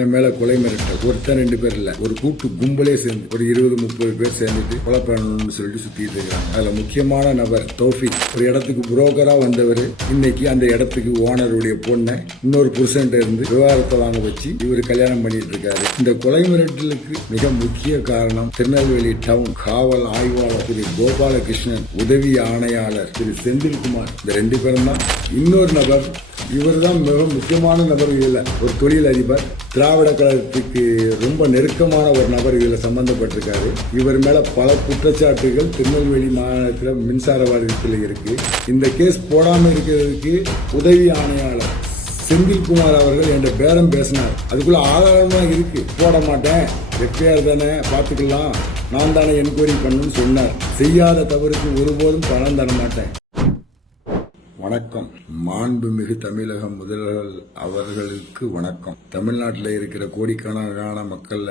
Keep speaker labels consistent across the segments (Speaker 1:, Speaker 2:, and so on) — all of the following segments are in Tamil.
Speaker 1: என் மேல கொலை மிரட்டல். ஒருத்தன் ரெண்டு பேர் இல்ல. ஒரு கூட்டு கும்பலே சேர்ந்து ஒரு இருபது முப்பது பேர் சேர்ந்துட்டு கொலை பண்ணணும்னு சொல்லிட்டு சுத்திட்டு இருக்காங்க அதுல முக்கியமான நபர் தௌஃபிக். ஒரு இடத்துக்கு புரோக்கரா வந்தவர். இன்னைக்கு அந்த இடத்துக்கு ஓனருடைய பொண்ணை இன்னொரு புருஷன்ட்ட இருந்து விவகாரத்தை வாங்க வச்சு இவர் கல்யாணம் பண்ணிட்டு இருக்காரு. இந்த கொலை மிரட்டலுக்கு மிக முக்கிய காரணம் திருநெல்வேலி டவுன் காவல் ஆய்வாளர் திரு கோபாலகிருஷ்ணன் உதவி ஆணையாளர் திரு செந்தில்குமார். இந்த ரெண்டு பேரும் தான். இன்னொரு நபர் இவர் தான் மிக முக்கியமான நபர் இதில் ஒரு தொழில் அதிபர் திராவிட கழகத்துக்கு ரொம்ப நெருக்கமான ஒரு நபர் இதில் சம்பந்தப்பட்டிருக்காரு. இவர் மேல பல குற்றச்சாட்டுகள் திருநெல்வேலி மாநிலத்தில் மின்சார வாரியத்தில் இருக்கு. இந்த கேஸ் போடாமல் இருக்கிறதுக்கு உதவி ஆணையாளர் செந்தில்குமார் அவர்கள் என்ற பேரம் பேசினார். அதுக்குள்ள ஆதாரமா இருக்கு. போட மாட்டேன். எப்பயார் தானே பார்த்துக்கலாம். நான் தானே என்கொயரி பண்ணுன்னு சொன்னார். செய்யாத தவறுக்கு ஒருபோதும் பணம் தர மாட்டேன். வணக்கம். மாண்புமிகு தமிழக முதல்வர் அவர்களுக்கு வணக்கம். தமிழ்நாட்டில் இருக்கிற கோடிக்கணக்கான மக்கள்ல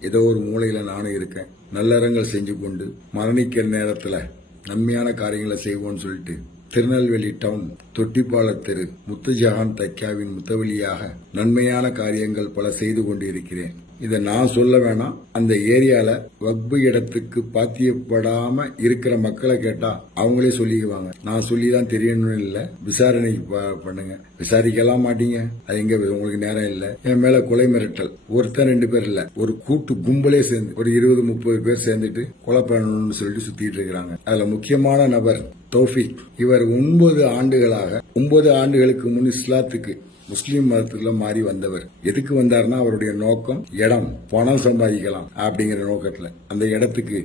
Speaker 1: ஏதோ ஒரு மூலையில் நானும் இருக்கேன். நல்லறங்கள் செஞ்சு கொண்டு மரணிக்கிற நேரத்தில் நன்மையான காரியங்களை செய்வோம்னு சொல்லிட்டு திருநெல்வேலி டவுன் தொட்டிப்பாள தெரு முத்துஜஹான் தைக்காவின் முத்தவழியாக நன்மையான காரியங்கள் பல செய்து கொண்டு இருக்கிறேன் இதை நான் சொல்ல வேணாம். அந்த ஏரியால வக்பு இடத்துக்கு பாத்தியப்படாம இருக்கிற மக்களை கேட்டா அவங்களே சொல்லிக்குவாங்க. நான் சொல்லி தான் தெரியணும்னு இல்லை. விசாரணைக்கு பண்ணுங்க. விசாரிக்கலாம் மாட்டீங்க. அது எங்க உங்களுக்கு நேரம் இல்லை. என் மேல கொலை மிரட்டல். ஒருத்தன் ரெண்டு பேர் இல்ல. ஒரு கூட்டு கும்பலே சேர்ந்து ஒரு இருபது முப்பது பேர் சேர்ந்துட்டு கொலை பண்ணணும்னு சொல்லிட்டு சுத்திட்டு இருக்கிறாங்க. அதுல முக்கியமான நபர் தௌஃபிக். இவர் ஒன்பது ஆண்டுகளாக ஒன்பது ஆண்டுகளுக்கு முன் இஸ்லாத்துக்கு முஸ்லீம் மதத்துக்குள்ள மாறி வந்தவர். எதுக்கு வந்தாருன்னா அவருடைய நோக்கம் இடம் பணம் சம்பாதிக்கலாம் அப்படிங்கிற நோக்கத்துல. அந்த இடத்துக்கு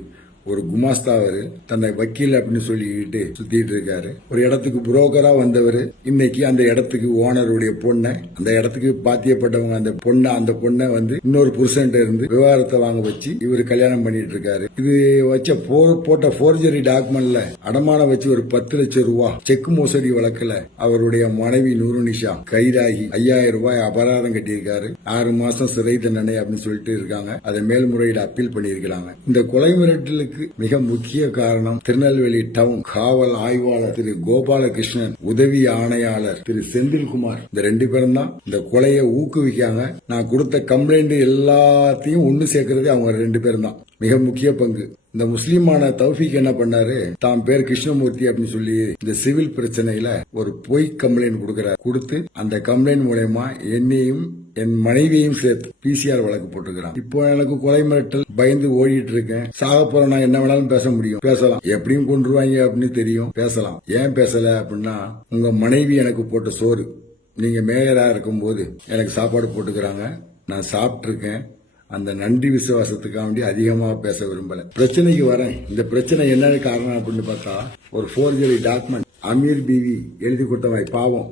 Speaker 1: ஒரு குமாஸ்தாவர் தன்னை வக்கீல் அப்படின்னு சொல்லிக்கிட்டு சுத்திட்டு இருக்காரு. ஒரு இடத்துக்கு புரோக்கரா வந்தவர். இன்னைக்கு அந்த இடத்துக்கு ஓனருடைய பொண்ணை அந்த இடத்துக்கு பாத்தியப்பட்டவங்க அந்த பொண்ணை அந்த பொண்ணை வந்து இன்னொரு புருஷன்ட்ட இருந்து விவகாரத்தை வாங்க வச்சு இவர் கல்யாணம் பண்ணிட்டு இருக்காரு. இது வச்ச போர் போட்ட போர்ஜரி டாக்குமெண்ட்ல அடமானம் வச்சு ஒரு பத்து லட்சம் ரூபாய் செக் மோசடி வழக்குல அவருடைய மனைவி நூருனிஷா கைதாகி ஐயாயிரம் ரூபாய் அபராதம் கட்டியிருக்காரு. ஆறு மாசம் சிறை தண்டனை அப்படின்னு சொல்லிட்டு இருக்காங்க. அதை மேல்முறையீடு அப்பீல் பண்ணியிருக்கிறாங்க. இந்த கொலை மிரட்டலுக்கு மிக முக்கிய காரணம் திருநெல்வேலி டவுன் காவல் ஆய்வாளர் திரு கோபாலகிருஷ்ணன் உதவி ஆணையாளர் திரு செந்தில்குமார். இந்த ரெண்டு பேரும் தான் இந்த கொலையை ஊக்குவிக்காங்க நான் கொடுத்த கம்ப்ளைண்ட் எல்லாத்தையும் ஒன்னு சேர்க்கறது அவங்க ரெண்டு பேரும் தான். மிக முக்கிய பங்கு. இந்த முஸ்லீமான தௌஃபிக் என்ன பண்ணாரு? தான் பேர் கிருஷ்ணமூர்த்தி அப்படின்னு சொல்லி இந்த சிவில் பிரச்சனையில ஒரு பொய் கம்ப்ளைண்ட் கொடுக்கிறார். கொடுத்து அந்த கம்ப்ளைண்ட் மூலயமா என்னையும் என் மனைவியையும் சேர்த்து பிசிஆர் வழக்கு போட்டுக்கிறான் இப்போ எனக்கு கொலை மிரட்டல் பயந்து ஓடிட்டு இருக்கேன். சாக போற நான் என்ன வேணாலும் பேச முடியும். பேசலாம். எப்படியும் கொண்டுருவாங்க அப்படின்னு தெரியும். பேசலாம். ஏன் பேசல அப்படின்னா உங்க மனைவி எனக்கு போட்ட சோறு. நீங்க மேயரா இருக்கும்போது எனக்கு சாப்பாடு போட்டுக்கிறாங்க. நான் சாப்பிட்ருக்கேன் அந்த நன்றி விசுவாசத்துக்காக வேண்டி அதிகமாக பேச விரும்பலை. பிரச்சனைக்கு வரேன். இந்த பிரச்சனை என்னன்னு காரணம் அப்படின்னு பார்த்தா ஒரு ஃபோர்ஜரி டாக்குமெண்ட் அமீர் பிவி எழுதி கொடுத்தவன் பாவம்.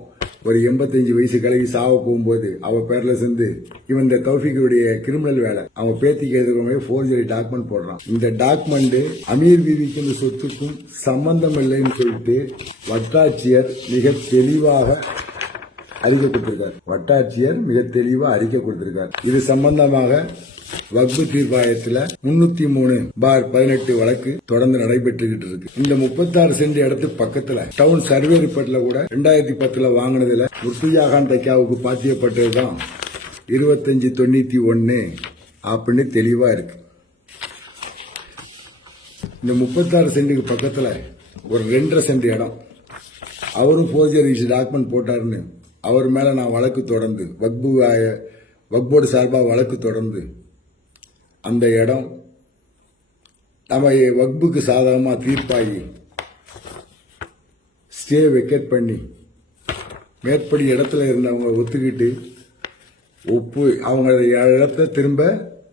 Speaker 1: ஒரு எண்பத்தஞ்சு வயசு கிளவி சாவ போகும்போது அவ பேர்ல சேர்ந்து இவன் இந்த தௌஃபிகருடைய கிரிமினல் வேலை. அவன் பேத்திக்கு ஃபோர் ஃபோர்ஜரி டாக்குமெண்ட் போடுறான். இந்த டாக்குமெண்ட் அமீர் பிவிக்கு இந்த சொத்துக்கும் சம்பந்தம் இல்லைன்னு சொல்லிட்டு வட்டாட்சியர் மிக தெளிவாக அறிக்கை கொடுத்திருக்கார். வட்டாட்சியர் மிக தெளிவா அறிக்கை கொடுத்திருக்கார். இது சம்பந்தமாக வக்பு தீர்ப்பாயத்துல முன்னூத்தி மூணு பார் பதினெட்டு வழக்கு தொடர்ந்து நடைபெற்றுகிட்டு இருக்கு. இந்த முப்பத்தாறு சென்ட் இடத்து பக்கத்துல டவுன் சர்வே ரிப்போர்ட்ல கூட ரெண்டாயிரத்தி பத்துல வாங்கினதுல முர்த்துஜாகான் தைக்காவுக்கு பாத்தியப்பட்டதுதான் இருபத்தஞ்சு தொண்ணூத்தி ஒன்னு அப்படின்னு தெளிவா இருக்கு. இந்த முப்பத்தாறு சென்ட்டுக்கு பக்கத்துல ஒரு ரெண்டரை சென்ட் இடம். அவரும் ஃபோர்ஜரி டாக்குமெண்ட் போட்டாருன்னு அவர் மேலே நான் வழக்கு தொடர்ந்து வக்பு ஆய- வக்போர்டு சார்பாக வழக்கு தொடர்ந்து அந்த இடம் நம்ம வக்புக்கு சாதகமாக தீர்ப்பாகி ஸ்டே வெக்கேட் பண்ணி மேற்படி இடத்துல இருந்தவங்க ஒத்துக்கிட்டு ஒப்பு அவங்க இடத்த திரும்ப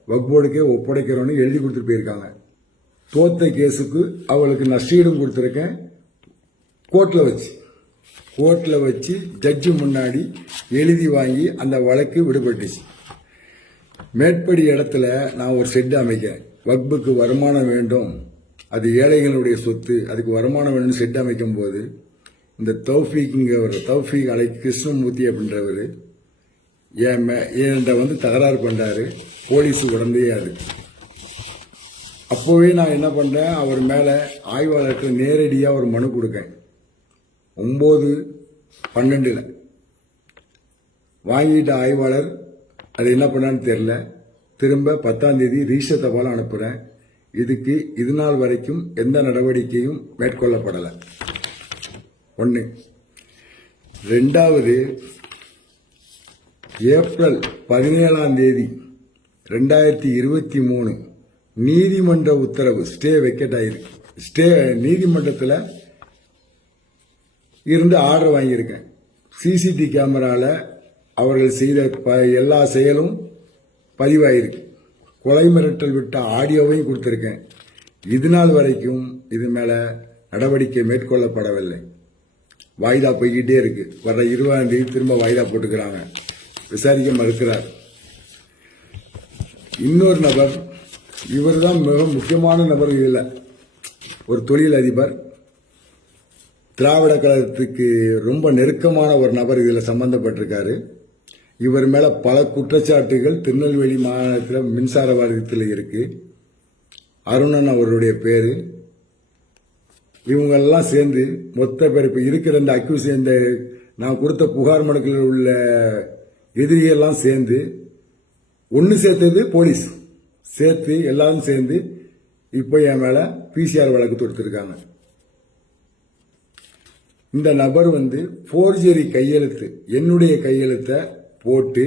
Speaker 1: வக்போர்டுக்கே ஒப்படைக்கிறோன்னு எழுதி கொடுத்துட்டு போயிருக்காங்க. தோத்த கேஸுக்கு அவளுக்கு நஷ்டீடும் கொடுத்துருக்கேன். கோர்ட்டில் வச்சு. கோர்ட்டில் வச்சு ஜட்ஜு முன்னாடி எழுதி வாங்கி அந்த வழக்கு விடுபட்டுச்சு. மேற்படி இடத்துல நான் ஒரு ஷெட் அமைக்கிறேன். வக்புக்கு வருமானம் வேண்டும். அது ஏழைகளுடைய சொத்து அதுக்கு வருமானம் வேணும்னு ஷெட் அமைக்கும் போது இந்த தௌஃபீக்குங்கிறவர் தௌஃபீக் அலை கிருஷ்ணமூர்த்தி அப்படின்றவர் என் மே என்கிட்ட வந்து தகராறு பண்ணாரு போலீஸ் உடந்தே அது. அப்போவே நான் என்ன பண்ணுறேன் அவர் மேலே ஆய்வாளருக்கு நேரடியாக ஒரு மனு கொடுக்கேன். ஒம்பது பன்னெண்டுல. வாங்கிட்ட ஆய்வாளர் அது என்ன பண்ணான்னு தெரில திரும்ப பத்தாம் தேதி ரீஷ தபால் அனுப்புகிறேன் இதுக்கு இது நாள் வரைக்கும் எந்த நடவடிக்கையும் மேற்கொள்ளப்படலை. ஒன்று ரெண்டாவது ஏப்ரல் பதினேழாம் தேதி ரெண்டாயிரத்தி இருபத்தி மூணு நீதிமன்ற உத்தரவு ஸ்டே வெக்கெட் ஆயிருக்கு ஸ்டே நீதிமன்றத்தில் இருந்து ஆர்டர் வாங்கியிருக்கேன். சிசிடி கேமராவில் அவர்கள் செய்த ப- எல்லா செயலும் பதிவாயிருக்கு. கொலை மிரட்டல் விட்ட ஆடியோவையும் கொடுத்துருக்கேன். இது நாள் வரைக்கும் இது மேலே நடவடிக்கை மேற்கொள்ளப்படவில்லை. வாய்தா போய்கிட்டே இருக்கு. வர்ற இருபதாம் தேதி திரும்ப வாய்தா போட்டுக்கிறாங்க. விசாரிக்க மறுக்கிறார். இன்னொரு நபர் இவர் தான் மிக முக்கியமான நபர் இதில். ஒரு தொழில் அதிபர் திராவிட கழகத்துக்கு ரொம்ப நெருக்கமான ஒரு நபர் இதில் சம்பந்தப்பட்டிருக்காரு. இவர் மேலே பல குற்றச்சாட்டுகள் திருநெல்வேலி மாநிலத்தில் மின்சார வாரியத்தில் இருக்கு. அருணன் அவருடைய பேர். இவங்கெல்லாம் சேர்ந்து மொத்த பேர் இப்போ இருக்கிற இந்த அக்யூஸ் இந்த நான் கொடுத்த புகார் மனுக்களில் உள்ள எதிரியெல்லாம் சேர்ந்து ஒன்று சேர்த்தது போலீஸ். சேர்த்து எல்லாரும் சேர்ந்து இப்போ என் மேலே பிசிஆர் வழக்கு தொடுத்திருக்காங்க. இந்த நபர் வந்து ஃபோர்ஜரி கையெழுத்து என்னுடைய கையெழுத்தை போட்டு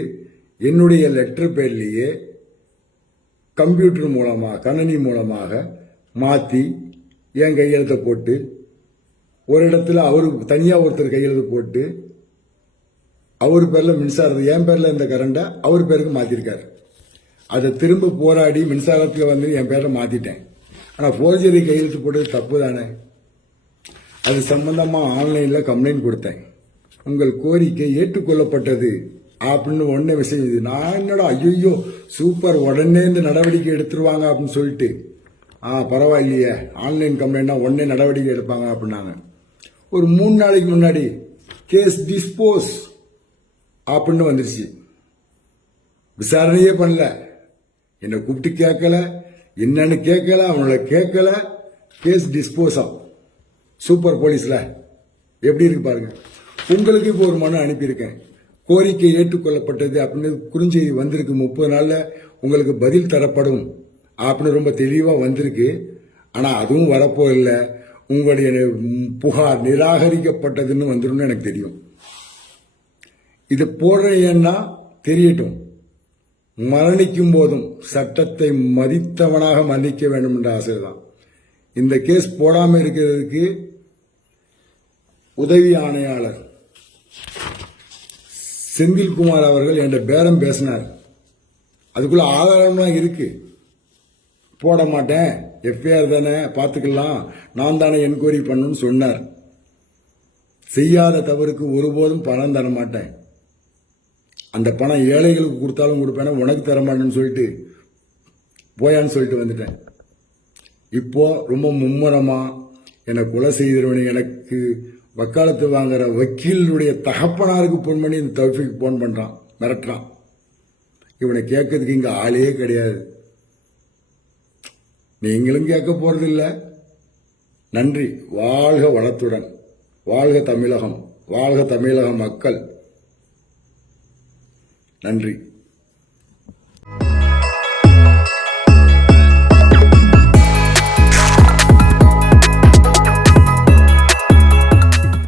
Speaker 1: என்னுடைய லெட்டர் பேர்லேயே கம்ப்யூட்டர் மூலமாக கணனி மூலமாக மாற்றி என் கையெழுத்தை போட்டு ஒரு இடத்துல அவரு தனியாக ஒருத்தர் கையெழுத்து போட்டு அவர் பேரில் மின்சாரத்தை என் பேரில் இந்த கரண்டை அவர் பேருக்கு மாற்றிருக்காரு அதை திரும்ப போராடி மின்சாரத்தில் வந்து என் பேரை மாற்றிட்டேன் ஆனால் ஃபோர்ஜரி கையெழுத்து போட்டது தப்பு தானே? அது சம்பந்தமாக ஆன்லைனில் கம்ப்ளைண்ட் கொடுத்தேன். உங்கள் கோரிக்கை ஏற்றுக்கொள்ளப்பட்டது. அப்படின்னு உடனே விஷயம். இது நான் என்னடா ஐயோ சூப்பர் உடனே இந்த நடவடிக்கை எடுத்துருவாங்க அப்படின்னு சொல்லிட்டு. ஆ பரவாயில்லையே. ஆன்லைன் கம்ப்ளைண்ட்னா உடனே நடவடிக்கை எடுப்பாங்க அப்படின்னாங்க. ஒரு மூணு நாளைக்கு முன்னாடி கேஸ் டிஸ்போஸ் அப்படின்னு வந்துருச்சு. விசாரணையே பண்ணல. என்னை கூப்பிட்டு கேட்கல. என்னன்னு கேட்கல அவங்கள கேட்கல. கேஸ் டிஸ்போஸ் ஆகும். சூப்பர் போலீஸில். எப்படி இருக்கு பாருங்க. உங்களுக்கு இப்போ ஒரு மனு அனுப்பியிருக்கேன். கோரிக்கை ஏற்றுக்கொள்ளப்பட்டது அப்படின்னு குறுஞ்செய்தி வந்திருக்கு. முப்பது நாளில் உங்களுக்கு பதில் தரப்படும் அப்படின்னு ரொம்ப தெளிவாக வந்திருக்கு. ஆனால் அதுவும் வரப்போ இல்லை உங்களுடைய புகார் நிராகரிக்கப்பட்டதுன்னு வந்துரும்னு எனக்கு தெரியும். இது போடுறேன்னா தெரியட்டும். மரணிக்கும் போதும் சட்டத்தை மதித்தவனாக மன்னிக்க வேண்டும் என்ற ஆசைதான். இந்த கேஸ் போடாம இருக்கிறதுக்கு உதவி ஆணையாளர் செந்தில்குமார் அவர்கள் என்ற பேரம் பேசினார். அதுக்குள்ள ஆதாரம்லாம் இருக்கு. போட மாட்டேன். எஃப்ஐஆர் தானே பார்த்துக்கலாம். நான் தானே என்கொயரி பண்ணணும்னு சொன்னார். செய்யாத தவறுக்கு ஒருபோதும் பணம் தர மாட்டேன். அந்த பணம் ஏழைகளுக்கு கொடுத்தாலும் கொடுப்பேன் உனக்கு தர மாட்டேன்னு சொல்லிட்டு போயான்னு சொல்லிட்டு வந்துட்டேன். இப்போ ரொம்ப மும்முரமாக என்னை கொலை செய்திருவனு எனக்கு வக்காலத்து வாங்குற வக்கீலுடைய தகப்பனாருக்கு போன் பண்ணி இந்த தௌஃபிக் போன் பண்ணுறான் மிரட்டுறான். இவனை கேட்கறதுக்கு இங்கே ஆளே கிடையாது. நீங்களும் கேட்க போகிறதில்ல நன்றி. வாழ்க வளத்துடன். வாழ்க தமிழகம். வாழ்க தமிழக மக்கள். நன்றி.